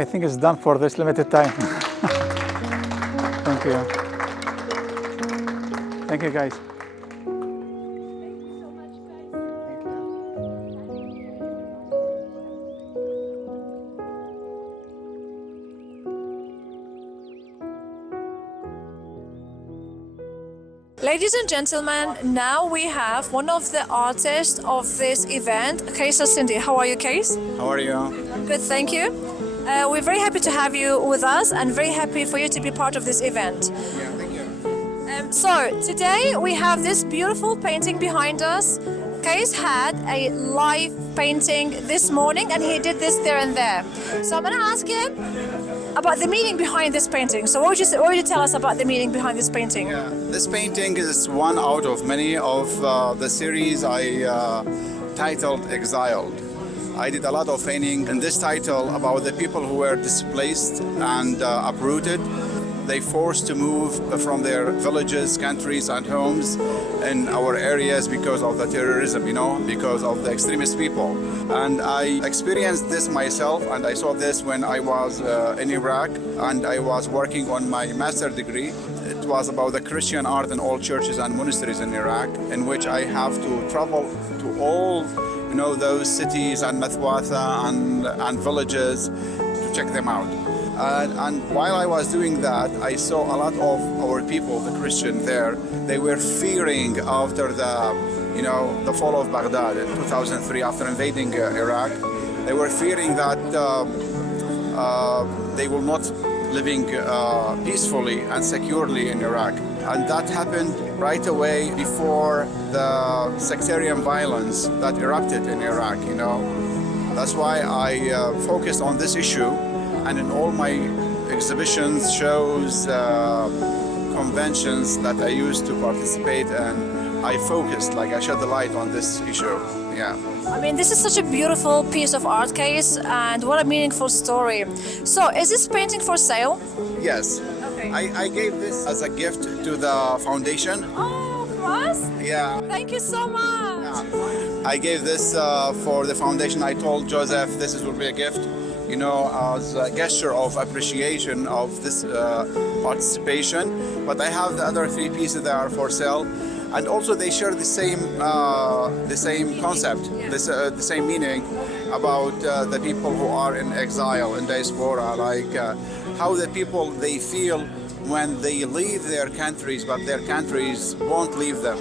I think it's done for this limited time. Thank you. Thank you, guys. Thank you so much, guys. Thank you. Ladies and gentlemen, now we have one of the artists of this event, Qais Al-Sindy. How are you, Qais? How are you? Good, thank you. We're very happy to have you with us and very happy for you to be part of this event. Yeah, thank you. So today we have this beautiful painting behind us. Qais had a live painting this morning and he did this there and there. So I'm going to ask him about the meaning behind this painting. So what would you tell us about the meaning behind this painting? Yeah, this painting is one out of many of the series I titled Exiled. I did a lot of painting in this title about the people who were displaced and uprooted. They forced to move from their villages, countries, and homes in our areas because of the terrorism, because of the extremist people. And I experienced this myself, and I saw this when I was in Iraq, and I was working on my master's degree. It was about the Christian art in all churches and monasteries in Iraq, in which I have to travel to all, those cities and mathwatha and villages to check them out. And while I was doing that, I saw a lot of our people, the Christian there, they were fearing after the fall of Baghdad in 2003, after invading Iraq. They were fearing that they will not living peacefully and securely in Iraq. And that happened right away before the sectarian violence that erupted in Iraq, That's why I focused on this issue. And in all my exhibitions, shows, conventions that I used to participate in, I focused, I shed the light on this issue. Yeah. I mean, this is such a beautiful piece of art, Qais, and what a meaningful story. So, is this painting for sale? Yes. Okay. I gave this as a gift to the foundation. Oh, for us? Yeah. Thank you so much. Yeah. I gave this for the foundation. I told Joseph this will be a gift, as a gesture of appreciation of this participation. But I have the other three pieces that are for sale, and also they share the same concept, the same meaning about the people who are in exile, in diaspora, how the people they feel when they leave their countries, but their countries won't leave them,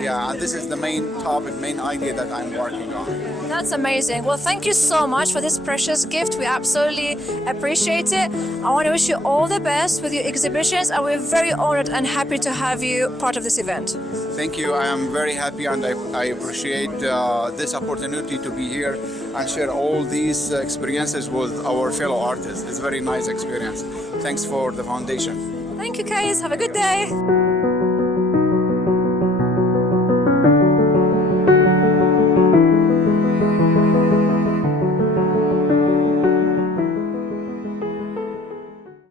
Yeah, and this is the main topic, main idea that I'm working on. That's amazing. Well, thank you so much for this precious gift. We absolutely appreciate it. I want to wish you all the best with your exhibitions, and we're very honored and happy to have you part of this event. Thank you. I am very happy, and I appreciate this opportunity to be here and share all these experiences with our fellow artists. It's a very nice experience. Thanks for the foundation. Thank you, Qais. Have a good day.